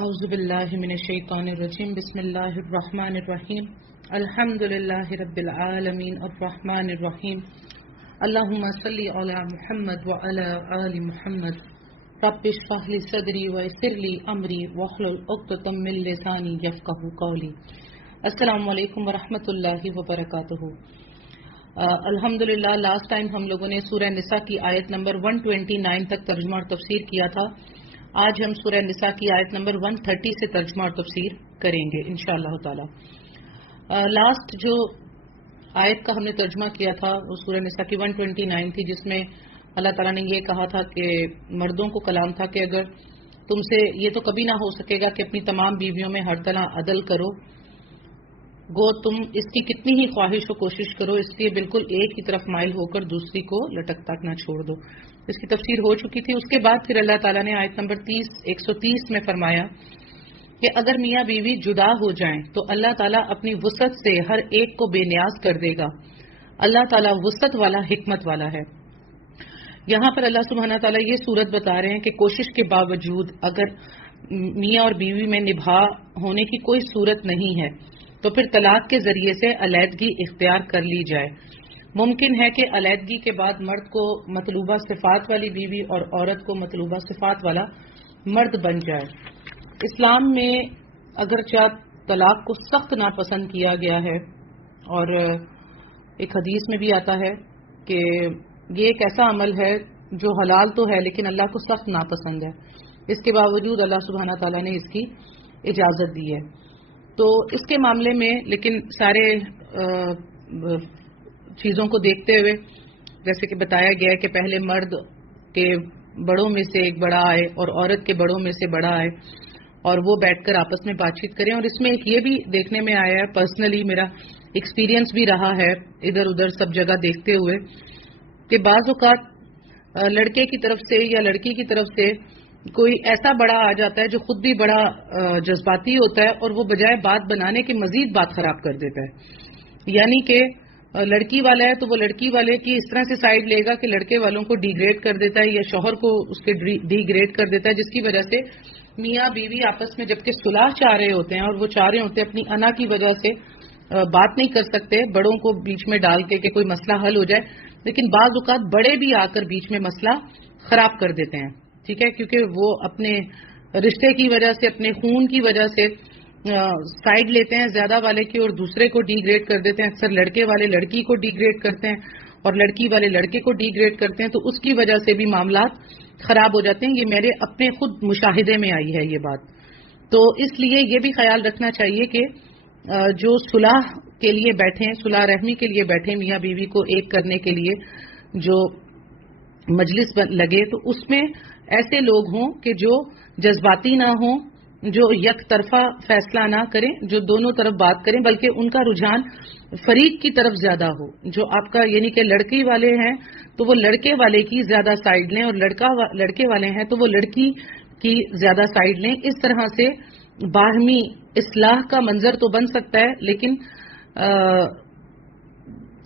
اعوذ باللہ من الشیطان الرجیم بسم اللہ الرحمن الرحیم الحمد للہ رب العالمین الرحمن الرحیم اللہم صلی علی محمد وعلی آل محمد رب اشرح لی صدری ویسر لی امری واحلل عقدۃ من لسانی یفقہوا قولی۔ السلام علیکم ورحمۃ اللہ وبرکاتہ۔ الحمدللہ لاسٹ ٹائم ہم لوگوں نے سورہ نساء کی آیت نمبر 129 تک ترجمہ اور تفسیر کیا تھا۔ آج ہم سورہ نساء کی آیت نمبر 130 سے ترجمہ اور تفسیر کریں گے انشاءاللہ تعالی۔ لاسٹ جو آیت کا ہم نے ترجمہ کیا تھا وہ سورہ نساء کی 129 تھی، جس میں اللہ تعالیٰ نے یہ کہا تھا کہ مردوں کو کلام تھا کہ اگر تم سے یہ تو کبھی نہ ہو سکے گا کہ اپنی تمام بیویوں میں ہر طرح عدل کرو، گو تم اس کی کتنی ہی خواہش و کوشش کرو، اس لیے بالکل ایک ہی طرف مائل ہو کر دوسری کو لٹک تک نہ چھوڑ دو۔ اس کی تفسیر ہو چکی تھی۔ اس کے بعد پھر اللہ تعالیٰ نے آیت نمبر 130 میں فرمایا کہ اگر میاں بیوی جدا ہو جائیں تو اللہ تعالیٰ اپنی وسعت سے ہر ایک کو بے نیاز کر دے گا۔ اللہ تعالیٰ وسعت والا، حکمت والا ہے۔ یہاں پر اللہ سبحانہ تعالیٰ یہ صورت بتا رہے ہیں کہ کوشش کے باوجود اگر میاں اور بیوی میں نبھا ہونے کی کوئی صورت نہیں ہے تو پھر طلاق کے ذریعے سے علیحدگی اختیار کر لی جائے۔ ممکن ہے کہ علیحدگی کے بعد مرد کو مطلوبہ صفات والی بیوی اور عورت کو مطلوبہ صفات والا مرد بن جائے۔ اسلام میں اگرچہ طلاق کو سخت ناپسند کیا گیا ہے، اور ایک حدیث میں بھی آتا ہے کہ یہ ایک ایسا عمل ہے جو حلال تو ہے لیکن اللہ کو سخت ناپسند ہے، اس کے باوجود اللہ سبحانہ تعالیٰ نے اس کی اجازت دی ہے۔ تو اس کے معاملے میں لیکن سارے چیزوں کو دیکھتے ہوئے جیسے کہ بتایا گیا ہے کہ پہلے مرد کے بڑوں میں سے ایک بڑا آئے اور عورت کے بڑوں میں سے بڑا آئے اور وہ بیٹھ کر آپس میں بات چیت کریں۔ اور اس میں ایک یہ بھی دیکھنے میں آیا ہے، پرسنلی میرا ایکسپیرینس بھی رہا ہے ادھر ادھر سب جگہ دیکھتے ہوئے، کہ بعض اوقات لڑکے کی طرف سے یا لڑکی کی طرف سے کوئی ایسا بڑا آ جاتا ہے جو خود بھی بڑا جذباتی ہوتا ہے اور وہ بجائے بات بنانے کے مزید بات خراب کر دیتا ہے۔ یعنی کہ لڑکی والا ہے تو وہ لڑکی والے کی اس طرح سے سائیڈ لے گا کہ لڑکے والوں کو ڈی گریڈ کر دیتا ہے یا شوہر کو اس کے ڈی گریڈ کر دیتا ہے، جس کی وجہ سے میاں بیوی آپس میں جبکہ صلح چاہ رہے ہوتے ہیں اور وہ چاہ رہے ہوتے ہیں اپنی انا کی وجہ سے بات نہیں کر سکتے بڑوں کو بیچ میں ڈال کے کہ کوئی مسئلہ حل ہو جائے، لیکن بعض اوقات بڑے بھی آ کر بیچ میں مسئلہ خراب کر دیتے ہیں، ٹھیک ہے، کیونکہ وہ اپنے رشتے کی وجہ سے، اپنے خون کی وجہ سے سائیڈ لیتے ہیں زیادہ والے کی اور دوسرے کو ڈی گریڈ کر دیتے ہیں۔ اکثر لڑکے والے لڑکی کو ڈی گریڈ کرتے ہیں اور لڑکی والے لڑکے کو ڈی گریڈ کرتے ہیں، تو اس کی وجہ سے بھی معاملات خراب ہو جاتے ہیں۔ یہ میرے اپنے خود مشاہدے میں آئی ہے یہ بات۔ تو اس لیے یہ بھی خیال رکھنا چاہیے کہ جو صلح کے لیے بیٹھیں، صلح رحمی کے لیے بیٹھیں، میاں بیوی کو ایک کرنے کے لیے جو مجلس لگے تو اس میں ایسے لوگ ہوں کہ جو جذباتی نہ ہوں، جو یک طرفہ فیصلہ نہ کریں، جو دونوں طرف بات کریں، بلکہ ان کا رجحان فریق کی طرف زیادہ ہو۔ جو آپ کا یعنی کہ لڑکی والے ہیں تو وہ لڑکے والے کی زیادہ سائیڈ لیں، اور لڑکے والے ہیں تو وہ لڑکی کی زیادہ سائیڈ لیں۔ اس طرح سے باہمی اصلاح کا منظر تو بن سکتا ہے، لیکن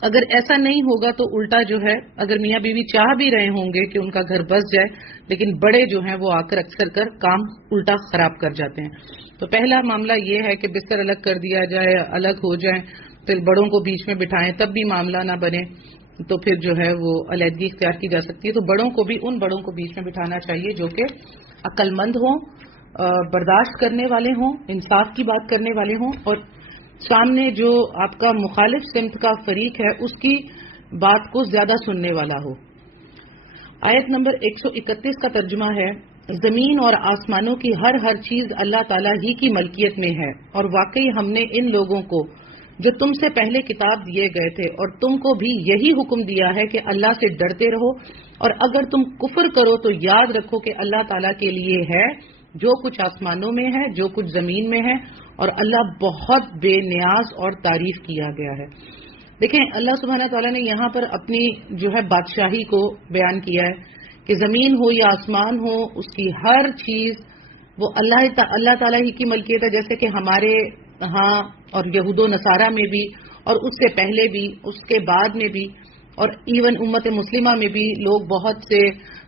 اگر ایسا نہیں ہوگا تو الٹا جو ہے، اگر میاں بیوی چاہ بھی رہے ہوں گے کہ ان کا گھر بس جائے، لیکن بڑے جو ہیں وہ آ کر اکثر کر کام الٹا خراب کر جاتے ہیں۔ تو پہلا معاملہ یہ ہے کہ بستر الگ کر دیا جائے، الگ ہو جائیں، پھر بڑوں کو بیچ میں بٹھائیں، تب بھی معاملہ نہ بنے تو پھر جو ہے وہ علیحدگی اختیار کی جا سکتی ہے۔ تو بڑوں کو بھی ان بڑوں کو بیچ میں بٹھانا چاہیے جو کہ عقل مند ہوں، برداشت کرنے والے ہوں، انصاف کی بات کرنے والے ہوں، اور سامنے جو آپ کا مخالف سمت کا فریق ہے اس کی بات کو زیادہ سننے والا ہو۔ آیت نمبر 131 کا ترجمہ ہے، زمین اور آسمانوں کی ہر چیز اللہ تعالیٰ ہی کی ملکیت میں ہے، اور واقعی ہم نے ان لوگوں کو جو تم سے پہلے کتاب دیے گئے تھے اور تم کو بھی یہی حکم دیا ہے کہ اللہ سے ڈرتے رہو، اور اگر تم کفر کرو تو یاد رکھو کہ اللہ تعالیٰ کے لیے ہے جو کچھ آسمانوں میں ہے، جو کچھ زمین میں ہے، اور اللہ بہت بے نیاز اور تعریف کیا گیا ہے۔ دیکھیں اللہ سبحانہ تعالیٰ نے یہاں پر اپنی جو ہے بادشاہی کو بیان کیا ہے کہ زمین ہو یا آسمان ہو، اس کی ہر چیز وہ اللہ تعالیٰ ہی کی ملکیت ہے۔ جیسے کہ ہمارے ہاں اور یہود و نصارہ میں بھی، اور اس سے پہلے بھی، اس کے بعد میں بھی، اور ایون امت مسلمہ میں بھی لوگ بہت سے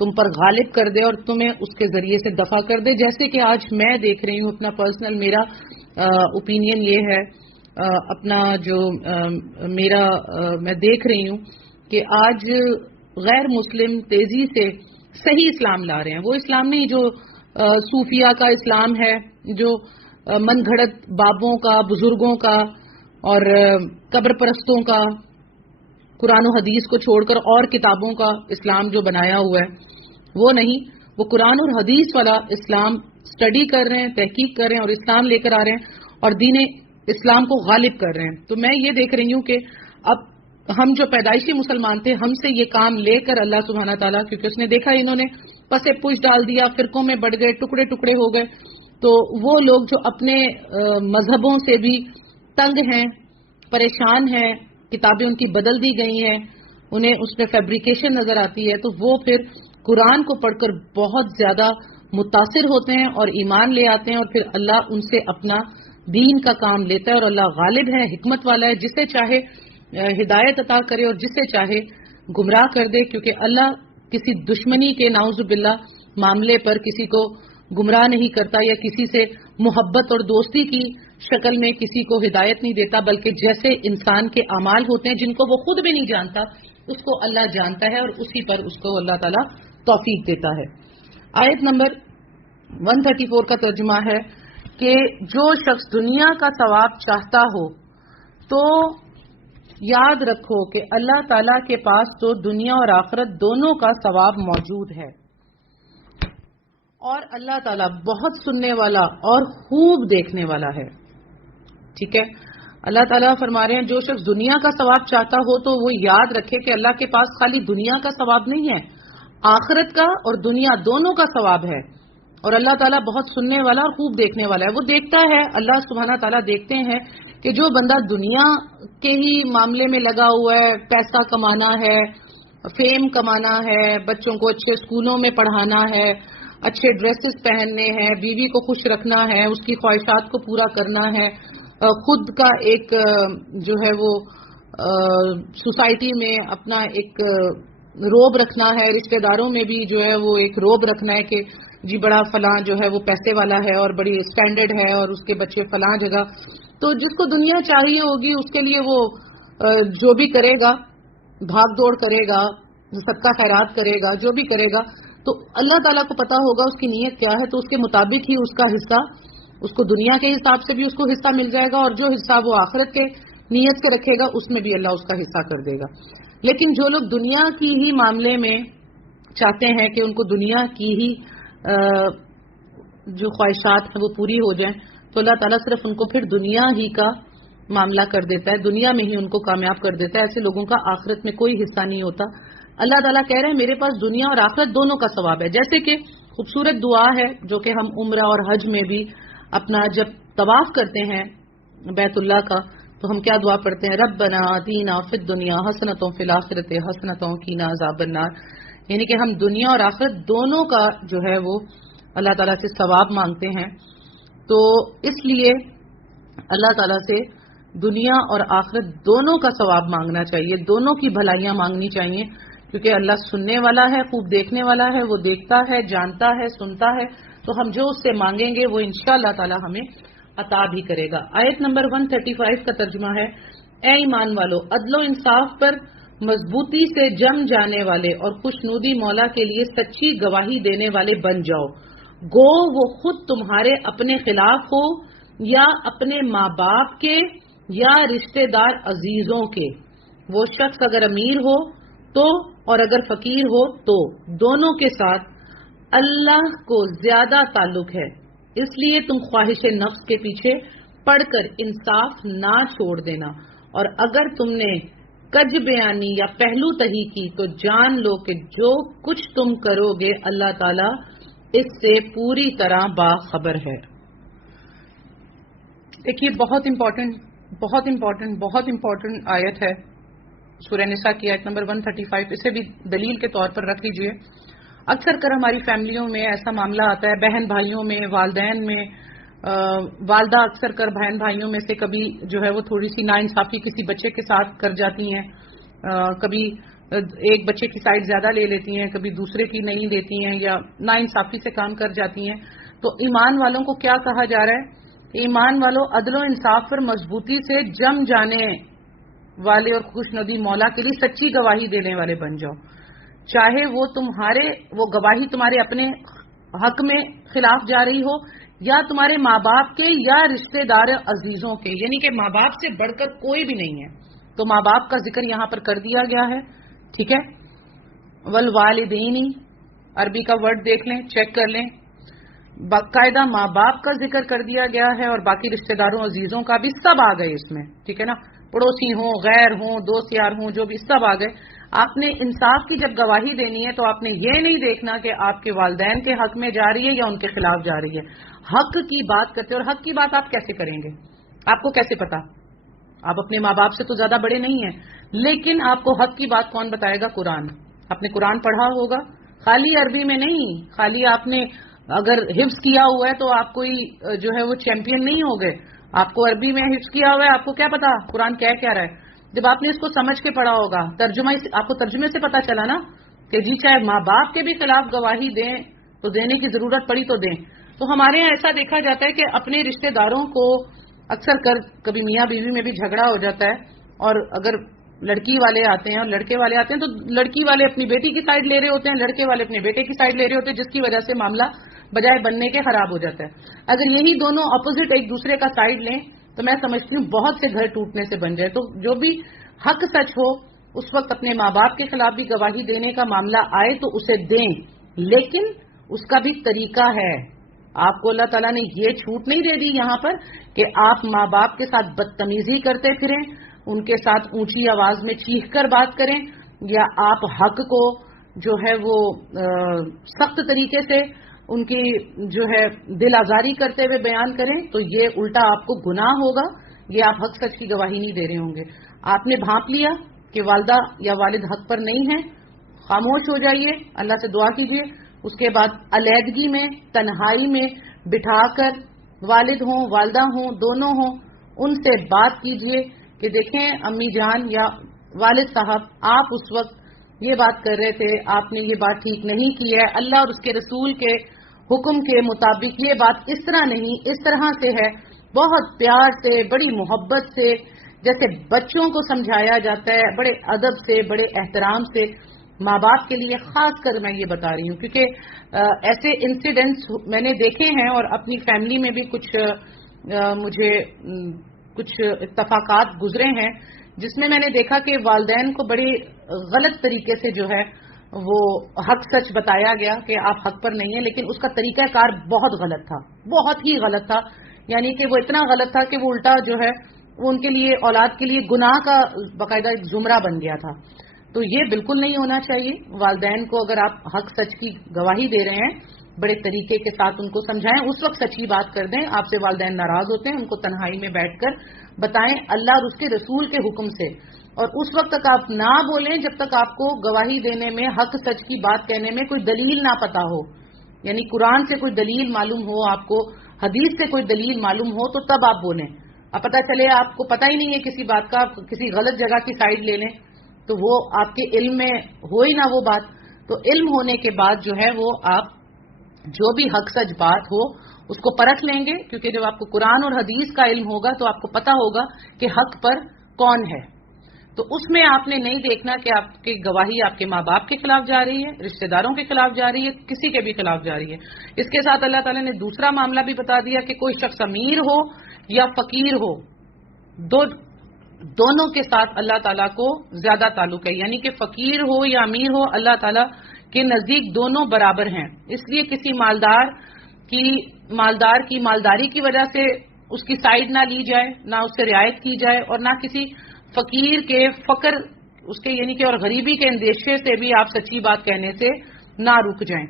تم پر غالب کر دے اور تمہیں اس کے ذریعے سے دفع کر دے. جیسے کہ آج میں دیکھ رہی ہوں، اپنا پرسنل میرا اوپینین یہ ہے، اپنا جو میرا میں دیکھ رہی ہوں کہ آج غیر مسلم تیزی سے صحیح اسلام لا رہے ہیں. وہ اسلام نہیں جو صوفیہ کا اسلام ہے، جو من گھڑت بابوں کا، بزرگوں کا اور قبر پرستوں کا، قرآن و حدیث کو چھوڑ کر اور کتابوں کا اسلام جو بنایا ہوا ہے، وہ نہیں. وہ قرآن اور حدیث والا اسلام اسٹڈی کر رہے ہیں، تحقیق کر رہے ہیں اور اسلام لے کر آ رہے ہیں اور دین اسلام کو غالب کر رہے ہیں. تو میں یہ دیکھ رہی ہوں کہ اب ہم جو پیدائشی مسلمان تھے، ہم سے یہ کام لے کر اللہ سبحانہ تعالیٰ، کیونکہ اس نے دیکھا انہوں نے پسے پوچھ ڈال دیا، فرقوں میں بڑھ گئے، ٹکڑے ٹکڑے ہو گئے. تو وہ لوگ جو اپنے مذہبوں سے بھی تنگ ہیں، پریشان ہیں، کتابیں ان کی بدل دی گئی ہیں، انہیں اس میں فیبریکیشن نظر آتی ہے، تو وہ پھر قرآن کو پڑھ کر بہت زیادہ متاثر ہوتے ہیں اور ایمان لے آتے ہیں، اور پھر اللہ ان سے اپنا دین کا کام لیتا ہے. اور اللہ غالب ہے، حکمت والا ہے، جسے چاہے ہدایت عطا کرے اور جسے چاہے گمراہ کر دے. کیونکہ اللہ کسی دشمنی کے نعوذ باللہ معاملے پر کسی کو گمراہ نہیں کرتا، یا کسی سے محبت اور دوستی کی شکل میں کسی کو ہدایت نہیں دیتا، بلکہ جیسے انسان کے اعمال ہوتے ہیں جن کو وہ خود بھی نہیں جانتا، اس کو اللہ جانتا ہے اور اسی پر اس کو اللہ تعالیٰ توفیق دیتا ہے. آیت نمبر 134 کا ترجمہ ہے کہ جو شخص دنیا کا ثواب چاہتا ہو تو یاد رکھو کہ اللہ تعالیٰ کے پاس تو دنیا اور آخرت دونوں کا ثواب موجود ہے، اور اللہ تعالیٰ بہت سننے والا اور خوب دیکھنے والا ہے. ٹھیک ہے، اللہ تعالیٰ فرما رہے ہیں جو شخص دنیا کا ثواب چاہتا ہو تو وہ یاد رکھے کہ اللہ کے پاس خالی دنیا کا ثواب نہیں ہے، آخرت کا اور دنیا دونوں کا ثواب ہے. اور اللہ تعالیٰ بہت سننے والا اور خوب دیکھنے والا ہے. وہ دیکھتا ہے، اللہ سبحانہ تعالیٰ دیکھتے ہیں کہ جو بندہ دنیا کے ہی معاملے میں لگا ہوا ہے، پیسہ کمانا ہے، فیم کمانا ہے، بچوں کو اچھے اسکولوں میں پڑھانا ہے، اچھے ڈریسز پہننے ہیں، بیوی کو خوش رکھنا ہے، اس کی خواہشات کو پورا کرنا ہے، خود کا ایک جو ہے وہ سوسائٹی میں اپنا ایک روب رکھنا ہے، رشتہ داروں میں بھی جو ہے وہ ایک روب رکھنا ہے کہ جی بڑا فلاں جو ہے وہ پیسے والا ہے اور بڑی اسٹینڈرڈ ہے اور اس کے بچے فلاں جگہ. تو جس کو دنیا چاہیے ہوگی اس کے لیے وہ جو بھی کرے گا، بھاگ دوڑ کرے گا، صدقہ خیرات کرے گا، جو بھی کرے گا، تو اللہ تعالیٰ کو پتا ہوگا اس کی نیت کیا ہے، تو اس کے مطابق ہی اس کا حصہ، اس کو دنیا کے حساب سے بھی اس کو حصہ مل جائے گا، اور جو حصہ وہ آخرت کے نیت کے رکھے گا اس میں بھی اللہ اس کا حصہ کر دے گا. لیکن جو لوگ دنیا کی ہی معاملے میں چاہتے ہیں کہ ان کو دنیا کی ہی جو خواہشات ہیں وہ پوری ہو جائیں، تو اللہ تعالیٰ صرف ان کو پھر دنیا ہی کا معاملہ کر دیتا ہے، دنیا میں ہی ان کو کامیاب کر دیتا ہے. ایسے لوگوں کا آخرت میں کوئی حصہ نہیں ہوتا. اللہ تعالیٰ کہہ رہے ہیں میرے پاس دنیا اور آخرت دونوں کا ثواب ہے. جیسے کہ خوبصورت دعا ہے جو کہ ہم عمرہ اور حج میں بھی اپنا جب طواف کرتے ہیں بیت اللہ کا تو ہم کیا دعا پڑھتے ہیں؟ ربنا آتینا فی الدنیا حسنۃ فی الآخرۃ حسنۃ وقنا عذاب النار. یعنی کہ ہم دنیا اور آخرت دونوں کا جو ہے وہ اللہ تعالیٰ سے ثواب مانگتے ہیں. تو اس لیے اللہ تعالیٰ سے دنیا اور آخرت دونوں کا ثواب مانگنا چاہیے، دونوں کی بھلائیاں مانگنی چاہیے، کیونکہ اللہ سننے والا ہے، خوب دیکھنے والا ہے، وہ دیکھتا ہے، جانتا ہے، سنتا ہے. تو ہم جو اس سے مانگیں گے وہ انشاءاللہ تعالیٰ ہمیں عطا بھی کرے گا. آیت نمبر 135 کا ترجمہ ہے اے ایمان والو عدل و انصاف پر مضبوطی سے جم جانے والے اور خوشنودی مولا کے لیے سچی گواہی دینے والے بن جاؤ، گو وہ خود تمہارے اپنے خلاف ہو یا اپنے ماں باپ کے یا رشتہ دار عزیزوں کے. وہ شخص اگر امیر ہو تو اور اگر فقیر ہو تو دونوں کے ساتھ اللہ کو زیادہ تعلق ہے، اس لیے تم خواہش نفس کے پیچھے پڑ کر انصاف نہ چھوڑ دینا، اور اگر تم نے کج بیانی یا پہلو تہی کی تو جان لو کہ جو کچھ تم کرو گے اللہ تعالیٰ اس سے پوری طرح باخبر ہے. دیکھیے بہت امپورٹنٹ آیت ہے سورہ نساء کی آیت نمبر 135. اسے بھی دلیل کے طور پر رکھ لیجئے. اکثر کر ہماری فیملیوں میں ایسا معاملہ آتا ہے، بہن بھائیوں میں، والدین میں، والدہ اکثر کر بہن بھائیوں میں سے کبھی جو ہے وہ تھوڑی سی ناانصافی کسی بچے کے ساتھ کر جاتی ہیں، کبھی ایک بچے کی سائڈ زیادہ لے لیتی ہیں، کبھی دوسرے کی نہیں لیتی ہیں، یا ناانصافی سے کام کر جاتی ہیں. تو ایمان والوں کو کیا کہا جا رہا ہے؟ ایمان والوں عدل و انصاف پر مضبوطی سے جم جانے والے اور خوش ندی مولا کے لیے سچی گواہی دینے والے بن جاؤ، چاہے وہ گواہی تمہارے اپنے حق میں خلاف جا رہی ہو، یا تمہارے ماں باپ کے یا رشتہ دار عزیزوں کے، یعنی کہ ماں باپ سے بڑھ کر کوئی بھی نہیں ہے. تو ماں باپ کا ذکر یہاں پر کر دیا گیا ہے. ٹھیک ہے، والوالدین، عربی کا ورڈ دیکھ لیں، چیک کر لیں، باقاعدہ ماں باپ کا ذکر کر دیا گیا ہے، اور باقی رشتہ داروں عزیزوں کا بھی سب آ گئے اس میں. ٹھیک ہے نا، پڑوسی ہوں، غیر ہوں، دوست یار ہوں، جو بھی سب آ گئے. آپ نے انصاف کی جب گواہی دینی ہے تو آپ نے یہ نہیں دیکھنا کہ آپ کے والدین کے حق میں جا رہی ہے یا ان کے خلاف جا رہی ہے. حق کی بات کرتے، اور حق کی بات آپ کیسے کریں گے؟ آپ کو کیسے پتا؟ آپ اپنے ماں باپ سے تو زیادہ بڑے نہیں ہیں، لیکن آپ کو حق کی بات کون بتائے گا؟ قرآن. آپ نے قرآن پڑھا ہوگا، خالی عربی میں نہیں. خالی آپ نے اگر حفظ کیا ہوا ہے تو آپ کوئی جو ہے وہ چیمپئن نہیں ہو گئے. آپ کو عربی میں حفظ کیا ہوا ہے، آپ کو کیا پتا قرآن کیا رہا ہے. جب آپ نے اس کو سمجھ کے پڑھا ہوگا، آپ کو ترجمے سے پتا چلا نا کہ جی چاہے ماں باپ کے بھی خلاف گواہی دیں تو دینے کی ضرورت پڑی تو دیں. تو ہمارے یہاں ایسا دیکھا جاتا ہے کہ اپنے رشتہ داروں کو اکثر کبھی میاں بیوی میں بھی جھگڑا ہو جاتا ہے، اور اگر لڑکی والے آتے ہیں اور لڑکے والے آتے ہیں تو لڑکی والے اپنی بیٹی کی سائڈ لے رہے ہوتے ہیں، لڑکے والے اپنے بیٹے کی سائڈ لے رہے ہوتے ہیں، جس کی وجہ سے معاملہ بجائے بننے کے خراب ہو جاتا ہے. اگر یہی دونوں اپوزٹ ایک دوسرے کا سائڈ لیں تو میں سمجھتی ہوں بہت سے گھر ٹوٹنے سے بن جائے. تو جو بھی حق سچ ہو اس وقت اپنے ماں باپ کے خلاف بھی گواہی دینے کا معاملہ آئے تو اسے دیں، لیکن اس کا بھی طریقہ ہے. آپ کو اللہ تعالیٰ نے یہ چھوٹ نہیں دے دی یہاں پر کہ آپ ماں باپ کے ساتھ بدتمیزی کرتے پھریں، ان کے ساتھ اونچی آواز میں چیخ کر بات کریں، یا آپ حق کو جو ہے وہ سخت طریقے سے ان کی جو ہے دل آزاری کرتے ہوئے بیان کریں. تو یہ الٹا آپ کو گناہ ہوگا، یہ آپ حق سچ کی گواہی نہیں دے رہے ہوں گے. آپ نے بھانپ لیا کہ والدہ یا والد حق پر نہیں ہے، خاموش ہو جائیے، اللہ سے دعا کیجیے. اس کے بعد علیحدگی میں، تنہائی میں بٹھا کر والد ہوں والدہ ہوں دونوں ہوں، ان سے بات کیجیے کہ دیکھیں امی جان یا والد صاحب، آپ اس وقت یہ بات کر رہے تھے، آپ نے یہ بات ٹھیک نہیں کی ہے، اللہ اور اس کے رسول کے حکم کے مطابق یہ بات اس طرح نہیں، اس طرح سے ہے. بہت پیار سے، بڑی محبت سے، جیسے بچوں کو سمجھایا جاتا ہے، بڑے ادب سے، بڑے احترام سے. ماں باپ کے لیے خاص کر میں یہ بتا رہی ہوں کیونکہ ایسے انسیڈنٹس میں نے دیکھے ہیں، اور اپنی فیملی میں بھی مجھے کچھ اتفاقات گزرے ہیں جس میں نے دیکھا کہ والدین کو بڑی غلط طریقے سے جو ہے وہ حق سچ بتایا گیا کہ آپ حق پر نہیں ہیں، لیکن اس کا طریقہ کار بہت غلط تھا، بہت ہی غلط تھا. یعنی کہ وہ اتنا غلط تھا کہ وہ الٹا جو ہے وہ ان کے لیے، اولاد کے لیے گناہ کا باقاعدہ ایک زمرہ بن گیا تھا. تو یہ بالکل نہیں ہونا چاہیے. والدین کو اگر آپ حق سچ کی گواہی دے رہے ہیں، بڑے طریقے کے ساتھ ان کو سمجھائیں، اس وقت سچی بات کر دیں. آپ سے والدین ناراض ہوتے ہیں، ان کو تنہائی میں بیٹھ کر بتائیں اللہ اور اس کے رسول کے حکم سے. اور اس وقت تک آپ نہ بولیں جب تک آپ کو گواہی دینے میں، حق سچ کی بات کہنے میں کوئی دلیل نہ پتا ہو. یعنی قرآن سے کوئی دلیل معلوم ہو آپ کو، حدیث سے کوئی دلیل معلوم ہو تو تب آپ بولیں. اب پتہ چلے آپ کو پتہ ہی نہیں ہے کسی بات کا، آپ کسی غلط جگہ کی سائڈ لے لیں تو وہ آپ کے علم میں ہو ہی نہ وہ بات. تو علم ہونے کے بعد جو ہے وہ آپ جو بھی حق سچ بات ہو اس کو پرکھ لیں گے، کیونکہ جب آپ کو قرآن اور حدیث کا علم ہوگا تو آپ کو پتہ ہوگا کہ حق پر کون ہے. تو اس میں آپ نے نہیں دیکھنا کہ آپ کی گواہی آپ کے ماں باپ کے خلاف جا رہی ہے، رشتہ داروں کے خلاف جا رہی ہے، کسی کے بھی خلاف جا رہی ہے. اس کے ساتھ اللہ تعالیٰ نے دوسرا معاملہ بھی بتا دیا کہ کوئی شخص امیر ہو یا فقیر ہو، دونوں کے ساتھ اللہ تعالیٰ کو زیادہ تعلق ہے. یعنی کہ فقیر ہو یا امیر ہو، اللہ تعالیٰ کے نزدیک دونوں برابر ہیں. اس لیے کسی مالدار کی مالداری کی وجہ سے اس کی سائڈ نہ لی جائے، نہ اس سے رعایت کی جائے، اور نہ کسی فقیر کے فقر اس کے یعنی کہ اور غریبی کے اندیشے سے بھی آپ سچی بات کہنے سے نہ رک جائیں.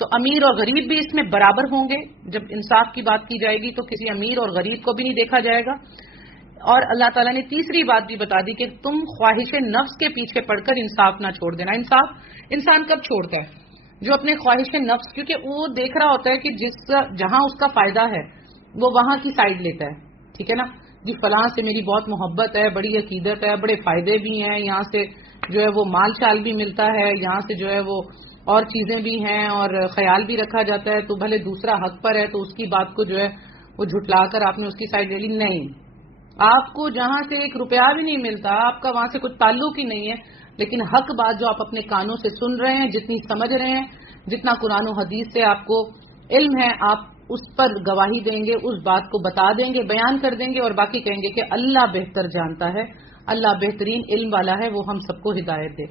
تو امیر اور غریب بھی اس میں برابر ہوں گے. جب انصاف کی بات کی جائے گی تو کسی امیر اور غریب کو بھی نہیں دیکھا جائے گا. اور اللہ تعالیٰ نے تیسری بات بھی بتا دی کہ تم خواہش نفس کے پیچھے پڑ کر انصاف نہ چھوڑ دینا. انسان کب چھوڑتا ہے؟ جو اپنے خواہش نفس، کیونکہ وہ دیکھ رہا ہوتا ہے کہ جہاں اس کا فائدہ ہے وہ وہاں کی سائڈ لیتا ہے. ٹھیک ہے نا، جی فلاں سے میری بہت محبت ہے، بڑی عقیدت ہے، بڑے فائدے بھی ہیں، یہاں سے جو ہے وہ مال شال بھی ملتا ہے، یہاں سے جو ہے وہ اور چیزیں بھی ہیں اور خیال بھی رکھا جاتا ہے، تو بھلے دوسرا حق پر ہے تو اس کی بات کو جو ہے وہ جھٹلا کر آپ نے اس کی سائڈ لے لی. نہیں، آپ کو جہاں سے 1 روپیہ بھی نہیں ملتا، آپ کا وہاں سے کوئی تعلق ہی نہیں ہے، لیکن حق بات جو آپ اپنے کانوں سے سن رہے ہیں، جتنی سمجھ رہے ہیں، جتنا قرآن و حدیث سے آپ کو علم ہے، آپ اس پر گواہی دیں گے، اس بات کو بتا دیں گے، بیان کر دیں گے، اور باقی کہیں گے کہ اللہ بہتر جانتا ہے، اللہ بہترین علم والا ہے، وہ ہم سب کو ہدایت دے.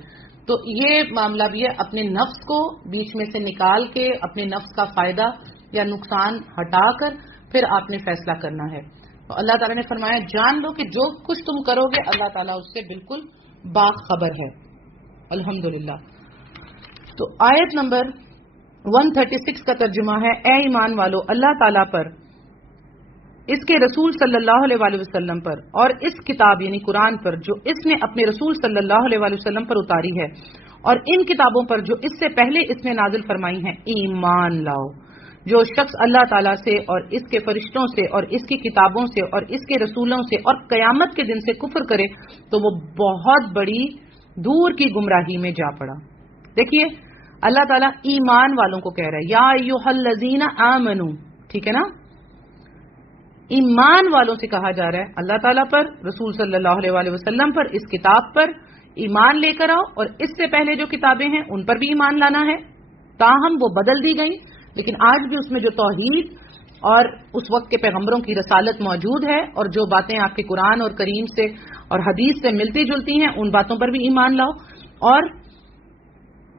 تو یہ معاملہ بھی ہے، اپنے نفس کو بیچ میں سے نکال کے اپنے نفس کا فائدہ یا نقصان ہٹا کر پھر آپ نے فیصلہ کرنا ہے. تو اللہ تعالیٰ نے فرمایا جان لو کہ جو کچھ تم کرو گے اللہ تعالیٰ اس سے بالکل باخبر ہے. الحمدللہ. تو آیت نمبر 136 کا ترجمہ ہے، اے ایمان والو اللہ تعالیٰ پر، اس کے رسول صلی اللہ علیہ وآلہ وسلم پر، اور اس کتاب یعنی قرآن پر جو اس نے اپنے رسول صلی اللہ علیہ وآلہ وسلم پر اتاری ہے، اور ان کتابوں پر جو اس سے پہلے اس نے نازل فرمائی ہیں، ایمان لاؤ. جو شخص اللہ تعالیٰ سے اور اس کے فرشتوں سے اور اس کی کتابوں سے اور اس کے رسولوں سے اور قیامت کے دن سے کفر کرے تو وہ بہت بڑی دور کی گمراہی میں جا پڑا. دیکھیے اللہ تعالیٰ ایمان والوں کو کہہ رہا ہے، یا ایھا الذین آمنوا، ٹھیک ہے نا، ایمان والوں سے کہا جا رہا ہے اللہ تعالیٰ پر، رسول صلی اللہ علیہ وآلہ وسلم پر، اس کتاب پر ایمان لے کر آؤ، اور اس سے پہلے جو کتابیں ہیں ان پر بھی ایمان لانا ہے. تاہم وہ بدل دی گئیں، لیکن آج بھی اس میں جو توحید اور اس وقت کے پیغمبروں کی رسالت موجود ہے، اور جو باتیں آپ کے قرآن اور کریم سے اور حدیث سے ملتی جلتی ہیں، ان باتوں پر بھی ایمان لاؤ. اور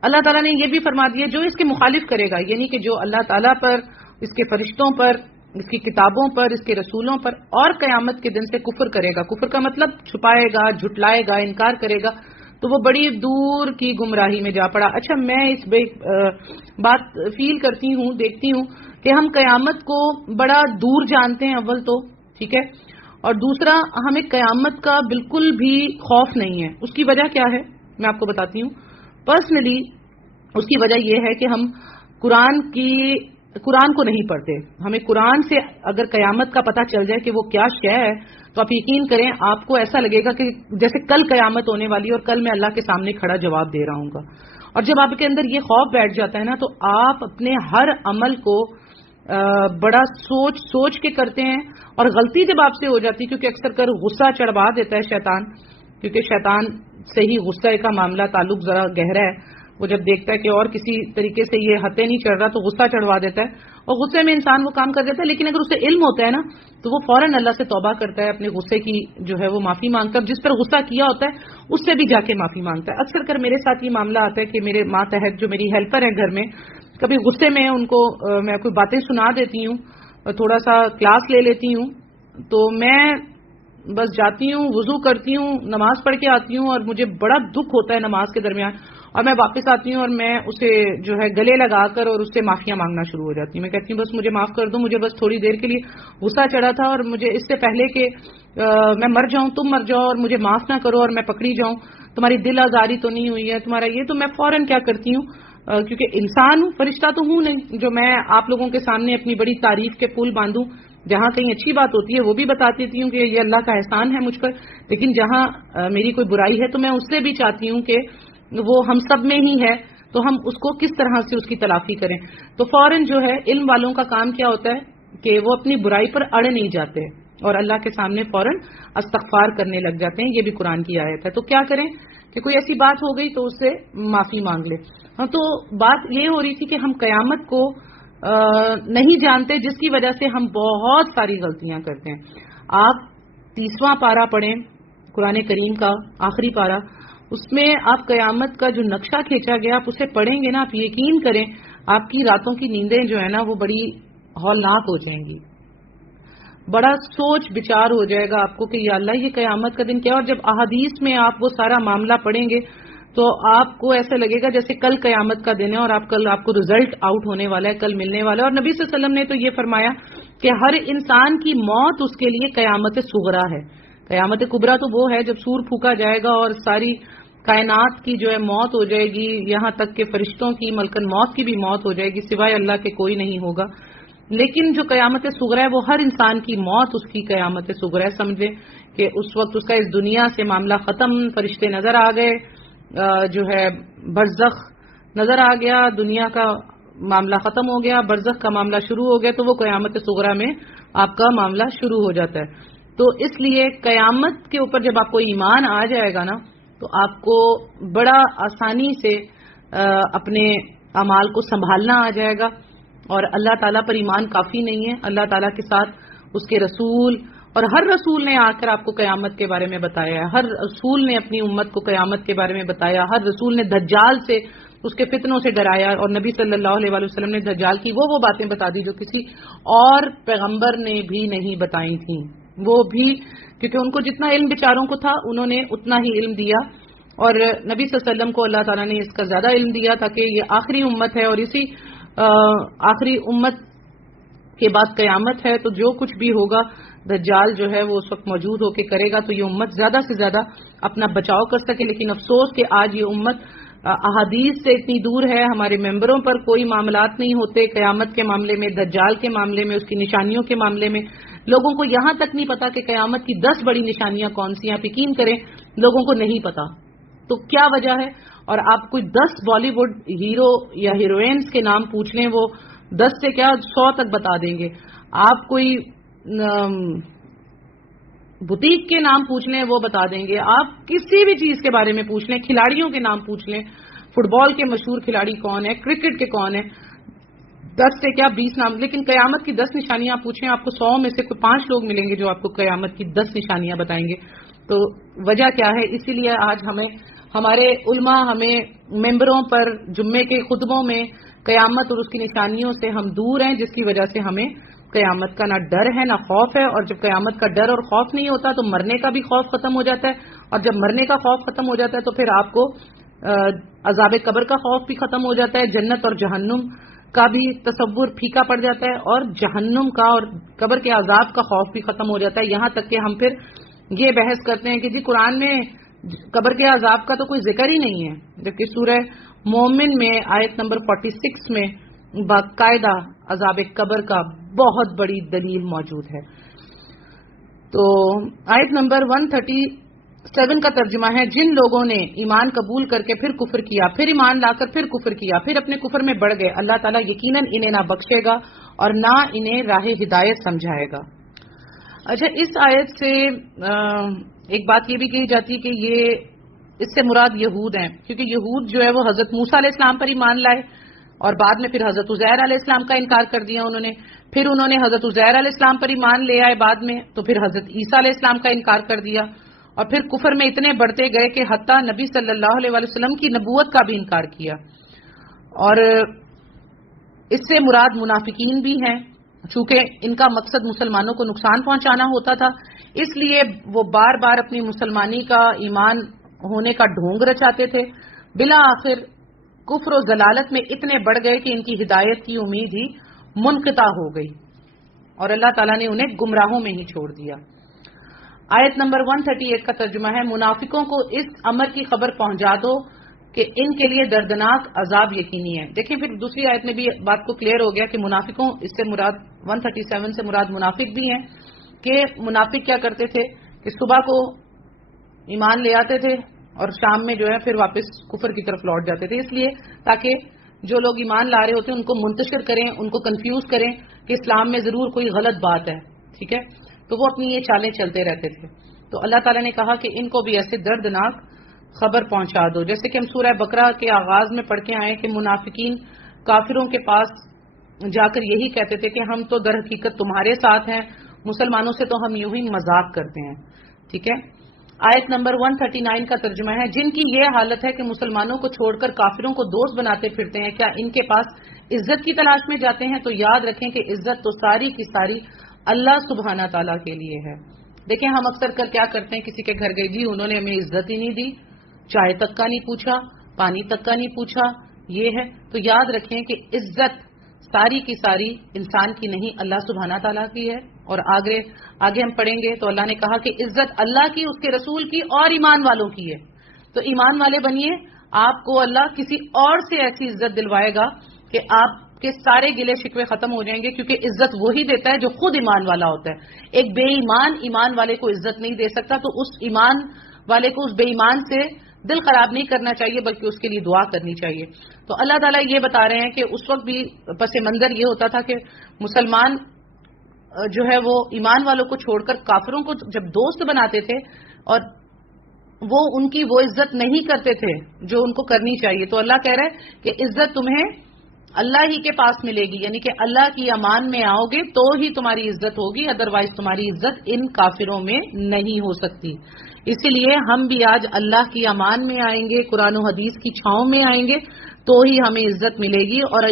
اللہ تعالیٰ نے یہ بھی فرما دیا جو اس کے مخالف کرے گا، یعنی کہ جو اللہ تعالیٰ پر، اس کے فرشتوں پر، اس کی کتابوں پر، اس کے رسولوں پر اور قیامت کے دن سے کفر کرے گا. کفر کا مطلب چھپائے گا، جھٹلائے گا، انکار کرے گا، تو وہ بڑی دور کی گمراہی میں جا پڑا. اچھا، میں اس بات فیل کرتی ہوں، دیکھتی ہوں کہ ہم قیامت کو بڑا دور جانتے ہیں اول تو، ٹھیک ہے، اور دوسرا ہمیں قیامت کا بالکل بھی خوف نہیں ہے. اس کی وجہ کیا ہے میں آپ کو بتاتی ہوں. پرسنلی اس کی وجہ یہ ہے کہ ہم قرآن کو نہیں پڑھتے. ہمیں قرآن سے اگر قیامت کا پتہ چل جائے کہ وہ کیا شے ہے تو آپ یقین کریں آپ کو ایسا لگے گا کہ جیسے کل قیامت ہونے والی ہے اور کل میں اللہ کے سامنے کھڑا جواب دے رہا ہوں گا. اور جب آپ کے اندر یہ خوف بیٹھ جاتا ہے نا تو آپ اپنے ہر عمل کو بڑا سوچ کے کرتے ہیں. اور غلطی جب آپ سے ہو جاتی ہے، کیونکہ اکثر کر غصہ چڑھوا دیتا ہے شیطان، کیونکہ شیطان سے ہی غصہ کا معاملہ تعلق ذرا گہرا ہے. وہ جب دیکھتا ہے کہ اور کسی طریقے سے یہ ہتھے نہیں چڑھ رہا تو غصہ چڑھوا دیتا ہے، اور غصے میں انسان وہ کام کر دیتا ہے. لیکن اگر اسے علم ہوتا ہے نا تو وہ فوراً اللہ سے توبہ کرتا ہے، اپنے غصے کی جو ہے وہ معافی مانگتا ہے، جس پر غصہ کیا ہوتا ہے اس سے بھی جا کے معافی مانگتا ہے. اکثر کر میرے ساتھ یہ معاملہ آتا ہے کہ میرے ماتحت جو میری ہیلپر ہے گھر میں، کبھی غصے میں ان کو میں کوئی باتیں سنا دیتی ہوں، تھوڑا سا کلاس لے لیتی ہوں، تو میں بس جاتی ہوں، وضو کرتی ہوں، نماز پڑھ کے آتی ہوں، اور مجھے بڑا دکھ ہوتا ہے نماز کے درمیان، اور میں واپس آتی ہوں اور میں اسے جو ہے گلے لگا کر اور اس سے معافیاں مانگنا شروع ہو جاتی ہوں. میں کہتی ہوں بس مجھے معاف کر دو، مجھے بس تھوڑی دیر کے لیے غصہ چڑھا تھا، اور مجھے اس سے پہلے کہ میں مر جاؤں، تم مر جاؤ اور مجھے معاف نہ کرو اور میں پکڑی جاؤں، تمہاری دل آزاری تو نہیں ہوئی ہے تمہارا یہ، تو میں فوراً کیا کرتی ہوں، کیونکہ انسان ہوں، فرشتہ تو ہوں نہیں جو میں آپ لوگوں کے سامنے اپنی بڑی تعریف کے پھول باندھوں. جہاں کہیں اچھی بات ہوتی ہے وہ بھی بتا دیتی ہوں کہ یہ اللہ کا احسان ہے مجھ پر، لیکن جہاں میری کوئی برائی ہے تو میں اس سے بھی چاہتی ہوں کہ وہ ہم سب میں ہی ہے، تو ہم اس کو کس طرح سے اس کی تلافی کریں. تو فوراً جو ہے علم والوں کا کام کیا ہوتا ہے کہ وہ اپنی برائی پر اڑ نہیں جاتے اور اللہ کے سامنے فوراً استغفار کرنے لگ جاتے ہیں. یہ بھی قرآن کی آیت ہے. تو کیا کریں کہ کوئی ایسی بات ہو گئی تو اس سے معافی مانگ لے. ہاں، تو بات یہ ہو رہی تھی کہ ہم قیامت کو نہیں جانتے، جس کی وجہ سے ہم بہت ساری غلطیاں کرتے ہیں. آپ 30واں پارہ پڑھیں قرآن کریم کا، آخری پارہ، اس میں آپ قیامت کا جو نقشہ کھینچا گیا آپ اسے پڑھیں گے نا، آپ یقین کریں آپ کی راتوں کی نیندیں جو ہے نا وہ بڑی ہولناک ہو جائیں گی. بڑا سوچ بچار ہو جائے گا آپ کو کہ یا اللہ یہ قیامت کا دن کیا. اور جب احادیث میں آپ وہ سارا معاملہ پڑھیں گے تو آپ کو ایسا لگے گا جیسے کل قیامت کا دن ہے اور آپ کو رزلٹ آؤٹ ہونے والا ہے، کل ملنے والا ہے. اور نبی صلی اللہ علیہ وسلم نے تو یہ فرمایا کہ ہر انسان کی موت اس کے لیے قیامت صغریٰ ہے. قیامت کبریٰ تو وہ ہے جب سور پھونکا جائے گا اور ساری کائنات کی جو ہے موت ہو جائے گی، یہاں تک کہ فرشتوں کی، ملکن موت کی بھی موت ہو جائے گی، سوائے اللہ کے کوئی نہیں ہوگا. لیکن جو قیامت صغریٰ ہے وہ ہر انسان کی موت اس کی قیامت صغریٰ. سمجھیں کہ اس وقت اس کا اس دنیا سے معاملہ ختم، فرشتے نظر آ گئے، جو ہے برزخ نظر آ گیا، دنیا کا معاملہ ختم ہو گیا، برزخ کا معاملہ شروع ہو گیا، تو وہ قیامت صغریٰ میں آپ کا معاملہ شروع ہو جاتا ہے. تو اس لیے قیامت کے اوپر جب آپ کو ایمان آ جائے گا نا تو آپ کو بڑا آسانی سے اپنے اعمال کو سنبھالنا آ جائے گا. اور اللہ تعالیٰ پر ایمان کافی نہیں ہے، اللہ تعالیٰ کے ساتھ اس کے رسول، اور ہر رسول نے آ کر آپ کو قیامت کے بارے میں بتایا ہے، ہر رسول نے اپنی امت کو قیامت کے بارے میں بتایا، ہر رسول نے دجال سے، اس کے فتنوں سے ڈرایا، اور نبی صلی اللہ علیہ وسلم نے دجال کی وہ باتیں بتا دی جو کسی اور پیغمبر نے بھی نہیں بتائی تھیں. وہ بھی کیونکہ ان کو جتنا علم بیچاروں کو تھا انہوں نے اتنا ہی علم دیا، اور نبی صلی اللہ علیہ وسلم کو اللہ تعالیٰ نے اس کا زیادہ علم دیا تاکہ یہ آخری امت ہے، اور اسی آخری امت کے بعد قیامت ہے، تو جو کچھ بھی ہوگا دجال جو ہے وہ اس وقت موجود ہو کے کرے گا، تو یہ امت زیادہ سے زیادہ اپنا بچاؤ کر سکے. لیکن افسوس کہ آج یہ امت احادیث سے اتنی دور ہے، ہمارے ممبروں پر کوئی معاملات نہیں ہوتے قیامت کے معاملے میں، دجال کے معاملے میں، اس کی نشانیوں کے معاملے میں. لوگوں کو یہاں تک نہیں پتا کہ قیامت کی 10 بڑی نشانیاں کون سی ہیں. آپ یقین کریں لوگوں کو نہیں پتا. تو کیا وجہ ہے؟ اور آپ کوئی 10 بالی ووڈ ہیرو یا ہیروئنس کے نام پوچھ لیں، وہ 10 سے کیا 100 تک بتا دیں گے. آپ کوئی بوتیک کے نام پوچھ لیں وہ بتا دیں گے. آپ کسی بھی چیز کے بارے میں پوچھ لیں، کھلاڑیوں کے نام پوچھ لیں، فٹ بال کے مشہور کھلاڑی کون ہے، کرکٹ کے کون ہے، 10 سے کیا 20 نام. لیکن قیامت کی 10 نشانیاں آپ پوچھیں، آپ کو 100 میں سے کوئی 5 لوگ ملیں گے جو آپ کو قیامت کی 10 نشانیاں بتائیں گے. تو وجہ کیا ہے؟ اسی لیے آج ہمارے علماء ہمیں ممبروں پر جمعے کے خطبوں میں قیامت اور اس کی نشانیوں سے ہم دور ہیں، جس کی وجہ سے ہمیں قیامت کا نہ ڈر ہے نہ خوف ہے. اور جب قیامت کا ڈر اور خوف نہیں ہوتا تو مرنے کا بھی خوف ختم ہو جاتا ہے، اور جب مرنے کا خوف ختم ہو جاتا ہے تو پھر آپ کو عذاب قبر کا خوف بھی ختم ہو جاتا ہے، جنت اور جہنم کا بھی تصور پھیکا پڑ جاتا ہے، اور جہنم کا اور قبر کے عذاب کا خوف بھی ختم ہو جاتا ہے. یہاں تک کہ ہم پھر یہ بحث کرتے ہیں کہ جی قرآن میں قبر کے عذاب کا تو کوئی ذکر ہی نہیں ہے، جبکہ سورہ مومن میں آیت نمبر 46 میں باقاعدہ عذاب قبر کا بہت بڑی دلیل موجود ہے. تو آیت نمبر 137 کا ترجمہ ہے: جن لوگوں نے ایمان قبول کر کے پھر کفر کیا، پھر ایمان لا کر پھر کفر کیا، پھر اپنے کفر میں بڑھ گئے، اللہ تعالیٰ یقیناً انہیں نہ بخشے گا اور نہ انہیں راہ ہدایت سمجھائے گا. اچھا، اس آیت سے ایک بات یہ بھی کہی جاتی ہے کہ اس سے مراد یہود ہیں، کیونکہ یہود جو ہے وہ حضرت موسیٰ علیہ السلام پر ایمان لائے اور بعد میں پھر حضرت عزیر علیہ السلام کا انکار کر دیا انہوں نے. پھر انہوں نے حضرت عزیر علیہ السلام پر ایمان لے آئے بعد میں، تو پھر حضرت عیسیٰ علیہ السلام کا انکار کر دیا، اور پھر کفر میں اتنے بڑھتے گئے کہ حتیٰ نبی صلی اللہ علیہ وسلم کی نبوت کا بھی انکار کیا. اور اس سے مراد منافقین بھی ہیں، چونکہ ان کا مقصد مسلمانوں کو نقصان پہنچانا ہوتا تھا، اس لیے وہ بار بار اپنی مسلمانی کا ایمان ہونے کا ڈھونگ رچاتے تھے. بالآخر کفر و ضلالت میں اتنے بڑھ گئے کہ ان کی ہدایت کی امید ہی منقطع ہو گئی، اور اللہ تعالیٰ نے انہیں گمراہوں میں ہی چھوڑ دیا. آیت نمبر 138 کا ترجمہ ہے: منافقوں کو اس امر کی خبر پہنچا دو کہ ان کے لیے دردناک عذاب یقینی ہے. دیکھیں پھر دوسری آیت میں بھی بات کو کلیئر ہو گیا کہ منافقوں، اس سے مراد 137 سے مراد منافق بھی ہیں، کہ منافق کیا کرتے تھے کہ صبح کو ایمان لے آتے تھے اور شام میں جو ہے پھر واپس کفر کی طرف لوٹ جاتے تھے، اس لیے تاکہ جو لوگ ایمان لا رہے ہوتے ہیں ان کو منتشر کریں، ان کو کنفیوز کریں کہ اسلام میں ضرور کوئی غلط بات ہے. ٹھیک ہے، تو وہ اپنی یہ چالیں چلتے رہتے تھے. تو اللہ تعالیٰ نے کہا کہ ان کو بھی ایسے دردناک خبر پہنچا دو، جیسے کہ ہم سورہ بقرہ کے آغاز میں پڑھ کے آئے کہ منافقین کافروں کے پاس جا کر یہی کہتے تھے کہ ہم تو در حقیقت تمہارے ساتھ ہیں، مسلمانوں سے تو ہم یوں ہی مذاق کرتے ہیں. ٹھیک ہے. آیت نمبر 139 کا ترجمہ ہے: جن کی یہ حالت ہے کہ مسلمانوں کو چھوڑ کر کافروں کو دوست بناتے پھرتے ہیں، کیا ان کے پاس عزت کی تلاش میں جاتے ہیں؟ تو یاد رکھیں کہ عزت تو ساری کی ساری اللہ سبحانہ تعالیٰ کے لیے ہے. دیکھیں ہم اکثر کر کیا کرتے ہیں، کسی کے گھر گئے، جی انہوں نے ہمیں عزت ہی نہیں دی، چائے تک کا نہیں پوچھا، پانی تک کا نہیں پوچھا، یہ ہے. تو یاد رکھیں کہ عزت ساری کی ساری انسان کی نہیں، اللہ سبحانہ تعالیٰ کی ہے. اور آگے ہم پڑھیں گے تو اللہ نے کہا کہ عزت اللہ کی، اس کے رسول کی اور ایمان والوں کی ہے. تو ایمان والے بنیے، آپ کو اللہ کسی اور سے ایسی عزت دلوائے گا کہ آپ کے سارے گلے شکوے ختم ہو جائیں گے، کیونکہ عزت وہی دیتا ہے جو خود ایمان والا ہوتا ہے. ایک بے ایمان ایمان والے کو عزت نہیں دے سکتا، تو اس ایمان والے کو اس بے ایمان سے دل خراب نہیں کرنا چاہیے بلکہ اس کے لیے دعا کرنی چاہیے. تو اللہ تعالیٰ یہ بتا رہے ہیں کہ اس وقت بھی پس منظر یہ ہوتا تھا کہ مسلمان جو ہے وہ ایمان والوں کو چھوڑ کر کافروں کو جب دوست بناتے تھے اور وہ ان کی وہ عزت نہیں کرتے تھے جو ان کو کرنی چاہیے. تو اللہ کہہ رہا ہے کہ عزت تمہیں اللہ ہی کے پاس ملے گی، یعنی کہ اللہ کی امان میں آؤ گے تو ہی تمہاری عزت ہوگی، ادروائز تمہاری عزت ان کافروں میں نہیں ہو سکتی. اسی لیے ہم بھی آج اللہ کی امان میں آئیں گے، قرآن و حدیث کی چھاؤں میں آئیں گے تو ہی ہمیں عزت ملے گی. اور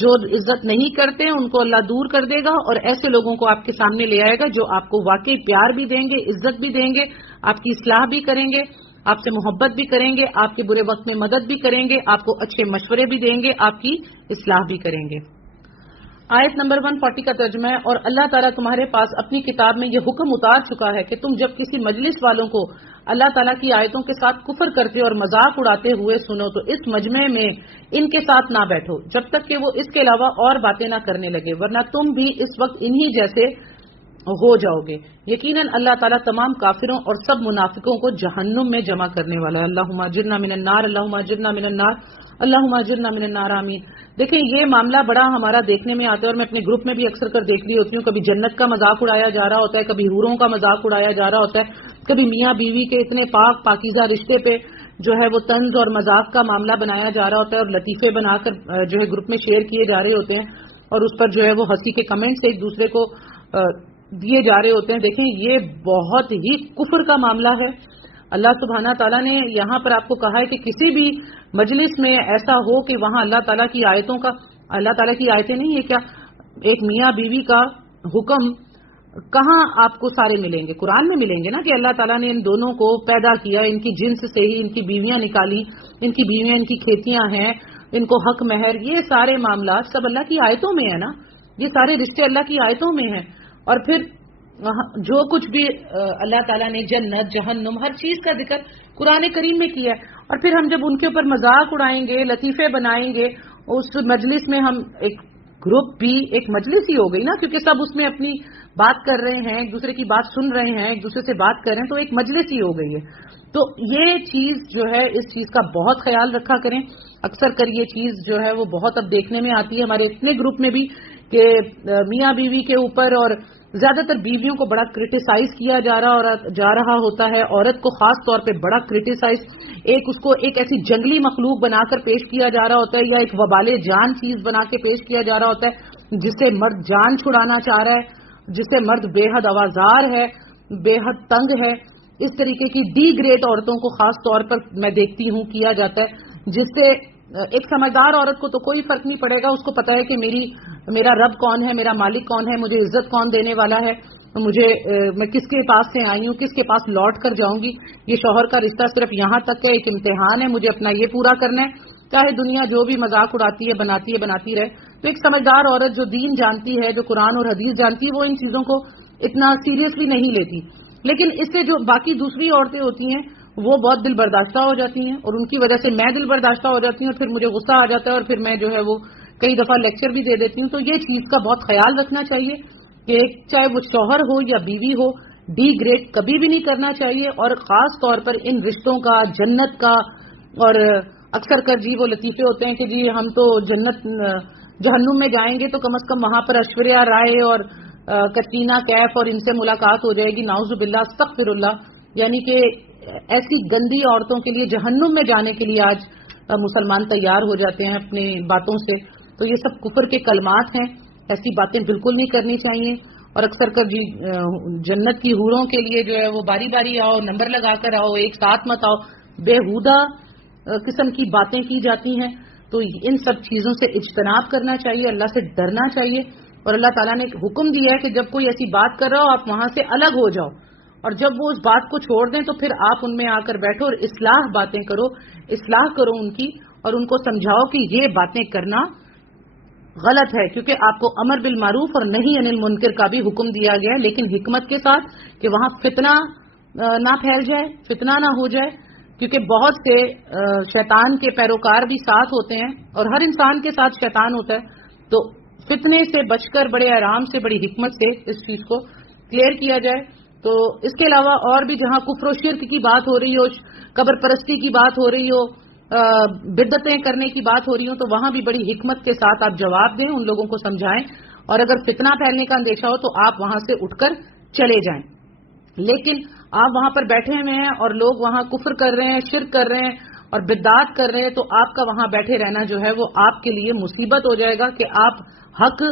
جو عزت نہیں کرتے ان کو اللہ دور کر دے گا اور ایسے لوگوں کو آپ کے سامنے لے آئے گا جو آپ کو واقعی پیار بھی دیں گے، عزت بھی دیں گے، آپ کی اصلاح بھی کریں گے، آپ سے محبت بھی کریں گے، آپ کے برے وقت میں مدد بھی کریں گے، آپ کو اچھے مشورے بھی دیں گے، آپ کی اصلاح بھی کریں گے. آیت نمبر 140 کا ترجمہ ہے، اور اللہ تعالیٰ تمہارے پاس اپنی کتاب میں یہ حکم اتار چکا ہے کہ تم جب کسی مجلس والوں کو اللہ تعالیٰ کی آیتوں کے ساتھ کفر کرتے اور مذاق اڑاتے ہوئے سنو تو اس مجمع میں ان کے ساتھ نہ بیٹھو جب تک کہ وہ اس کے علاوہ اور باتیں نہ کرنے لگے، ورنہ تم بھی اس وقت انہی جیسے ہو جاؤ گے. یقیناً اللہ تعالیٰ تمام کافروں اور سب منافقوں کو جہنم میں جمع کرنے والا ہے. اللہم اجرنا من النار، اللہم اجرنا من النار، اللہم اجرنا من النار، آمین. دیکھیں یہ معاملہ بڑا ہمارا دیکھنے میں آتا ہے اور میں اپنے گروپ میں بھی اکثر کر دیکھ لی ہوتی ہوں. کبھی جنت کا مذاق اڑایا جا رہا ہوتا ہے، کبھی حوروں کا مذاق اڑایا جا رہا ہوتا ہے، کبھی میاں بیوی کے اتنے پاک پاکیزہ رشتے پہ جو ہے وہ طنز اور مذاق کا معاملہ بنایا جا رہا ہوتا ہے اور لطیفے بنا کر جو ہے گروپ میں شیئر کیے جا رہے ہوتے ہیں اور اس پر جو ہے وہ ہنسی کے کمنٹس ایک دوسرے کو دیے جا رہے ہوتے ہیں. دیکھیں یہ بہت ہی کفر کا معاملہ ہے. اللہ سبحانہ تعالیٰ نے یہاں پر آپ کو کہا ہے کہ کسی بھی مجلس میں ایسا ہو کہ وہاں اللہ تعالیٰ کی آیتوں کا، اللہ تعالیٰ کی آیتیں نہیں ہے کیا، ایک میاں بیوی کا حکم کہاں آپ کو سارے ملیں گے؟ قرآن میں ملیں گے نا کہ اللہ تعالیٰ نے ان دونوں کو پیدا کیا، ان کی جنس سے ہی ان کی بیویاں نکالی، ان کی بیویاں ان کی کھیتیاں ہیں، ان کو حق مہر، یہ سارے معاملات سب اللہ کی آیتوں میں ہے نا، یہ سارے رشتے اللہ کی آیتوں میں ہیں. اور پھر جو کچھ بھی اللہ تعالیٰ نے جنت جہنم ہر چیز کا ذکر قرآن کریم میں کیا ہے. اور پھر ہم جب ان کے اوپر مذاق اڑائیں گے، لطیفے بنائیں گے، اس مجلس میں ہم ایک گروپ بھی ایک مجلس ہی ہو گئی نا، کیونکہ سب اس میں اپنی بات کر رہے ہیں، ایک دوسرے کی بات سن رہے ہیں، ایک دوسرے سے بات کر رہے ہیں، تو ایک مجلس ہی ہو گئی ہے. تو یہ چیز جو ہے اس چیز کا بہت خیال رکھا کریں. اکثر کر یہ چیز جو ہے وہ بہت اب دیکھنے میں آتی ہے ہمارے اتنے گروپ میں بھی کہ میاں بیوی کے اوپر اور زیادہ تر بیویوں کو بڑا کرٹیسائز کیا جا رہا ہوتا ہے، عورت کو خاص طور پہ بڑا کرٹیسائز، اس کو ایک ایسی جنگلی مخلوق بنا کر پیش کیا جا رہا ہوتا ہے یا ایک وبال جان چیز بنا کے پیش کیا جا رہا ہوتا ہے جس سے مرد جان چھڑانا چاہ رہا ہے، جس سے مرد بے حد آوازار ہے، بے حد تنگ ہے. اس طریقے کی ڈی گریڈ عورتوں کو خاص طور پر میں دیکھتی ہوں کیا جاتا ہے، جس سے ایک سمجھدار عورت کو تو کوئی فرق نہیں پڑے گا، اس کو پتا ہے کہ میرا رب کون ہے، میرا مالک کون ہے، مجھے عزت کون دینے والا ہے، میں کس کے پاس سے آئی ہوں، کس کے پاس لوٹ کر جاؤں گی. یہ شوہر کا رشتہ صرف یہاں تک ہے، ایک امتحان ہے، مجھے اپنا یہ پورا کرنا ہے، چاہے دنیا جو بھی مذاق اڑاتی ہے بناتی رہے. تو ایک سمجھدار عورت جو دین جانتی ہے، جو قرآن اور حدیث جانتی ہے، وہ ان چیزوں کو اتنا سیریسلی نہیں لیتی. لیکن اس سے جو باقی دوسری عورتیں ہوتی ہیں وہ بہت دل برداشتہ ہو جاتی ہیں اور ان کی وجہ سے میں دل برداشتہ ہو جاتی ہوں اور پھر مجھے غصہ آ جاتا ہے اور پھر میں جو ہے وہ کئی دفعہ لیکچر بھی دے دیتی ہوں. تو یہ چیز کا بہت خیال رکھنا چاہیے کہ چاہے وہ شوہر ہو یا بیوی ہو، ڈی گریڈ کبھی بھی نہیں کرنا چاہیے. اور خاص طور پر ان رشتوں کا، جنت کا، اور اکثر کر جی وہ لطیفے ہوتے ہیں کہ جی ہم تو جہنم میں جائیں گے تو کم از کم وہاں پر ایشوریا رائے اور کٹرینہ کیف اور ان سے ملاقات ہو جائے گی، نعوذ باللہ استغفر اللہ. یعنی کہ ایسی گندی عورتوں کے لیے جہنم میں جانے کے لیے آج مسلمان تیار ہو جاتے ہیں اپنی باتوں سے. تو یہ سب کفر کے کلمات ہیں، ایسی باتیں بالکل نہیں کرنی چاہیے. اور اکثر کر جی جنت کی حوروں کے لیے جو ہے وہ باری باری آؤ، نمبر لگا کر آؤ، ایک ساتھ مت آؤ، بےہودہ قسم کی باتیں کی جاتی ہیں. تو ان سب چیزوں سے اجتناب کرنا چاہیے، اللہ سے ڈرنا چاہیے. اور اللہ تعالیٰ نے حکم دیا ہے کہ جب کوئی ایسی بات کر رہا ہو آپ وہاں سے الگ ہو جاؤ، اور جب وہ اس بات کو چھوڑ دیں تو پھر آپ ان میں آ کر بیٹھو اور اصلاح باتیں کرو، اصلاح کرو ان کی، اور ان کو سمجھاؤ کہ یہ باتیں کرنا غلط ہے. کیونکہ آپ کو امر بالمعروف اور نہی عن المنکر کا بھی حکم دیا گیا ہے، لیکن حکمت کے ساتھ کہ وہاں فتنہ نہ پھیل جائے، فتنہ نہ ہو جائے. کیونکہ بہت سے شیطان کے پیروکار بھی ساتھ ہوتے ہیں اور ہر انسان کے ساتھ شیطان ہوتا ہے. تو فتنے سے بچ کر بڑے آرام سے، بڑی حکمت سے اس چیز کو کلیئر کیا جائے تو اس کے علاوہ اور بھی جہاں کفر و شرک کی بات ہو رہی ہو، قبر پرستی کی بات ہو رہی ہو، بدعتیں کرنے کی بات ہو رہی ہو، تو وہاں بھی بڑی حکمت کے ساتھ آپ جواب دیں، ان لوگوں کو سمجھائیں، اور اگر فتنہ پھیلنے کا اندیشہ ہو تو آپ وہاں سے اٹھ کر چلے جائیں۔ لیکن آپ وہاں پر بیٹھے ہوئے ہیں اور لوگ وہاں کفر کر رہے ہیں، شرک کر رہے ہیں اور بدعات کر رہے ہیں، تو آپ کا وہاں بیٹھے رہنا جو ہے وہ آپ کے لیے مصیبت ہو جائے گا کہ آپ حق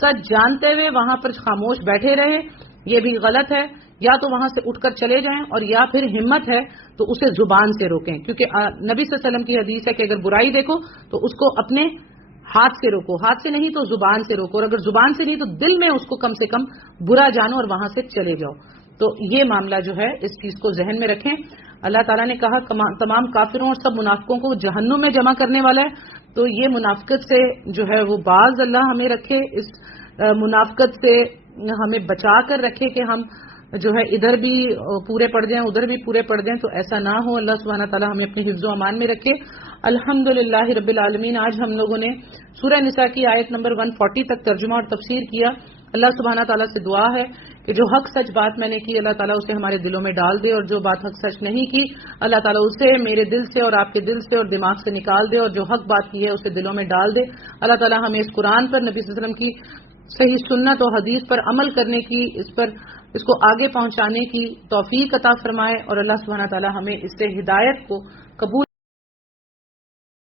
سچ جانتے ہوئے وہاں پر خاموش بیٹھے رہے، یہ بھی غلط ہے۔ یا تو وہاں سے اٹھ کر چلے جائیں، اور یا پھر ہمت ہے تو اسے زبان سے روکیں، کیونکہ نبی صلی اللہ علیہ وسلم کی حدیث ہے کہ اگر برائی دیکھو تو اس کو اپنے ہاتھ سے روکو، ہاتھ سے نہیں تو زبان سے روکو، اور اگر زبان سے نہیں تو دل میں اس کو کم سے کم برا جانو اور وہاں سے چلے جاؤ۔ تو یہ معاملہ جو ہے اس چیز کو ذہن میں رکھیں۔ اللہ تعالیٰ نے کہا تمام کافروں اور سب منافقوں کو جہنم میں جمع کرنے والا ہے، تو یہ منافقت سے جو ہے وہ باز اللہ ہمیں رکھے، اس منافقت سے ہمیں بچا کر رکھے کہ ہم جو ہے ادھر بھی پورے پڑ جائیں ادھر بھی پورے پڑ جائیں، تو ایسا نہ ہو۔ اللہ سبحانہ تعالیٰ ہمیں اپنے حفظ و امان میں رکھے۔ الحمدللہ رب العالمین۔ آج ہم لوگوں نے سورہ نساء کی آیت نمبر 140 تک ترجمہ اور تفسیر کیا۔ اللہ سبحانہ تعالیٰ سے دعا ہے کہ جو حق سچ بات میں نے کی اللہ تعالیٰ اسے ہمارے دلوں میں ڈال دے، اور جو بات حق سچ نہیں کی اللہ تعالیٰ اسے میرے دل سے اور آپ کے دل سے اور دماغ سے نکال دے، اور جو حق بات کی ہے اسے دلوں میں ڈال دے۔ اللہ تعالیٰ ہمیں اس قرآن پر، نبی صلی اللہ علیہ وسلم کی صحیح سنت اور حدیث پر عمل کرنے کی، اس کو آگے پہنچانے کی توفیق عطا فرمائے، اور اللہ سبحانہ تعالیٰ ہمیں اس سے ہدایت کو قبول